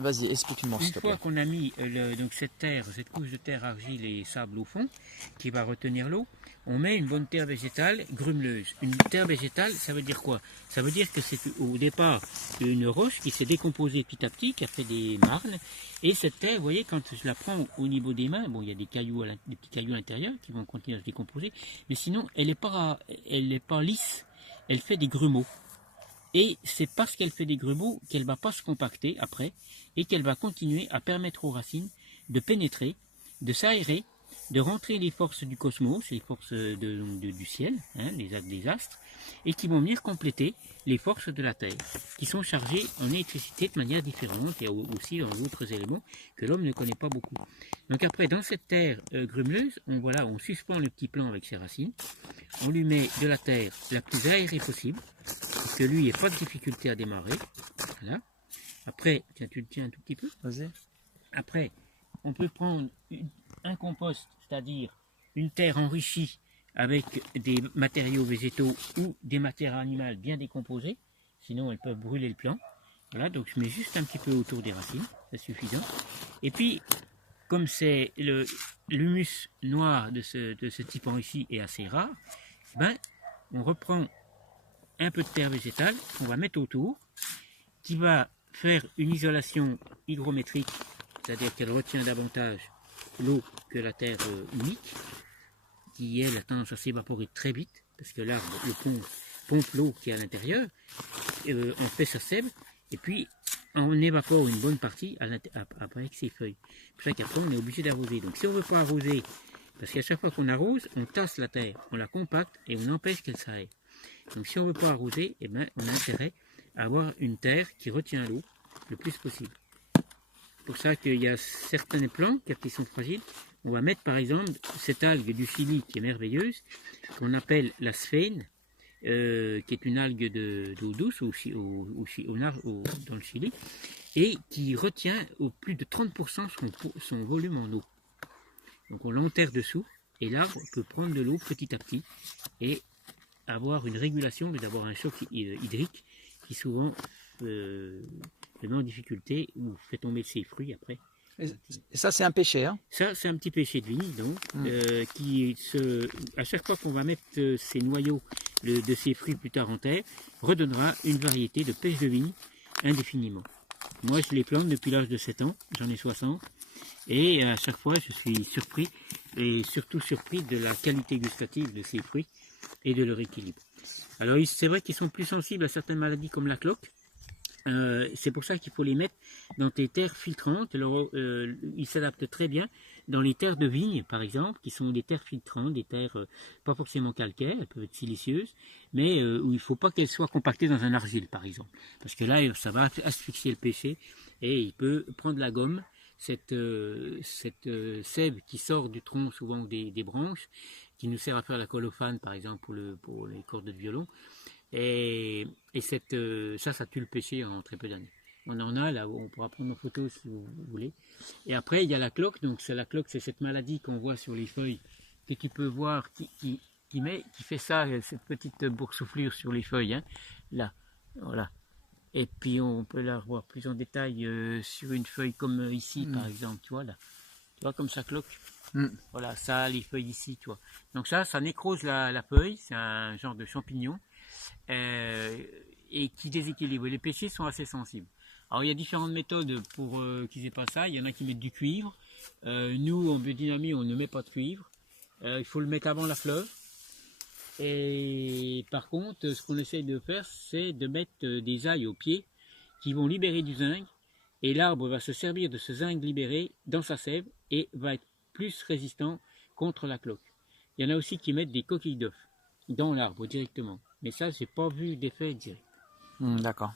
Vas-y, explique-moi s'il Une te fois plaît. qu'on a mis donc cette couche de terre, argile et sable au fond, qui va retenir l'eau, on met une bonne terre végétale grumeleuse. Une terre végétale, ça veut dire quoi? Ça veut dire que c'est au départ une roche qui s'est décomposée petit à petit, qui a fait des marnes. Et cette terre, vous voyez, quand je la prends au niveau des mains, bon, il y a des petits cailloux à l'intérieur qui vont continuer à se décomposer, mais sinon, elle n'est pas lisse. Elle fait des grumeaux. Et c'est parce qu'elle fait des grumeaux qu'elle ne va pas se compacter après et qu'elle va continuer à permettre aux racines de pénétrer, de s'aérer, de rentrer les forces du cosmos, les forces du ciel, hein, des astres, et qui vont venir compléter les forces de la Terre, qui sont chargées en électricité de manière différente et aussi en d'autres éléments que l'homme ne connaît pas beaucoup. Donc après, dans cette terre grumeleuse, on suspend le petit plant avec ses racines, on lui met de la terre la plus aérée possible, pour que lui n'ait pas de difficulté à démarrer. Voilà. Après, tiens, tu le tiens un tout petit peu. Vas-y. Après, on peut prendre un compost, c'est-à-dire une terre enrichie avec des matériaux végétaux ou des matières animales bien décomposées, sinon elles peuvent brûler le plant. Voilà, donc je mets juste un petit peu autour des racines, c'est suffisant. Et puis, comme c'est l'humus noir de ce type enrichi est assez rare, ben, on reprend un peu de terre végétale qu'on va mettre autour, qui va faire une isolation hygrométrique, c'est-à-dire qu'elle retient davantage l'eau que la terre unique, qui elle a tendance à s'évaporer très vite, parce que l'arbre pompe l'eau qui est à l'intérieur, on fait sa sève, et puis on évapore une bonne partie avec ses feuilles. C'est pour ça qu'après on est obligé d'arroser. Donc si on ne veut pas arroser, parce qu'à chaque fois qu'on arrose, on tasse la terre, on la compacte et on empêche qu'elle s'aère. Donc si on ne veut pas arroser, eh ben, on a intérêt à avoir une terre qui retient l'eau le plus possible. C'est pour ça qu'il y a certains plants qui sont fragiles. On va mettre par exemple cette algue du Chili qui est merveilleuse, qu'on appelle la sphène, qui est une algue d'eau douce dans le Chili, et qui retient au plus de 30% son volume en eau. Donc on l'enterre dessous, et l'arbre peut prendre de l'eau petit à petit, et avoir une régulation, mais d'avoir un choc hydrique qui souvent le met en difficulté ou fait tomber ses fruits après. Et ça, c'est un péché, hein? Ça, c'est un petit péché de vigne, donc, à chaque fois qu'on va mettre ces noyaux de ces fruits plus tard en terre, redonnera une variété de pêche de vigne indéfiniment. Moi, je les plante depuis l'âge de 7 ans, j'en ai 60, et à chaque fois, je suis surpris, et surtout surpris de la qualité gustative de ces fruits et de leur équilibre. Alors c'est vrai qu'ils sont plus sensibles à certaines maladies comme la cloque. C'est pour ça qu'il faut les mettre dans des terres filtrantes. Alors, ils s'adaptent très bien dans les terres de vigne, par exemple, qui sont des terres filtrantes, des terres pas forcément calcaires, elles peuvent être siliceuses, mais où il ne faut pas qu'elles soient compactées dans un argile, par exemple. Parce que là, ça va asphyxier le péché et il peut prendre la gomme, cette sève qui sort du tronc, souvent des branches, qui nous sert à faire la colophane, par exemple, pour les cordes de violon. Et ça tue le péché en très peu d'années. On en a là, on pourra prendre une photo si vous voulez. Et après, il y a la cloque. Donc, la cloque, c'est cette maladie qu'on voit sur les feuilles, que tu peux voir, qui fait ça, cette petite boursouflure sur les feuilles. Hein, là, voilà. Et puis, on peut la revoir plus en détail sur une feuille comme ici, par exemple. Tu vois, là. Tu vois comme ça cloque. Voilà, ça, les feuilles ici, tu vois. Donc ça nécrose la feuille. C'est un genre de champignon. Et qui déséquilibre. Les pêchers sont assez sensibles. Alors il y a différentes méthodes pour qu'ils aient pas ça. Il y en a qui mettent du cuivre. Nous en biodynamie on ne met pas de cuivre. Il faut le mettre avant la fleur. Et par contre ce qu'on essaye de faire c'est de mettre des ailles au pied qui vont libérer du zinc. Et l'arbre va se servir de ce zinc libéré dans sa sève et va être plus résistant contre la cloque. Il y en a aussi qui mettent des coquilles d'œufs dans l'arbre directement. Mais ça, j'ai pas vu d'effet direct. D'accord.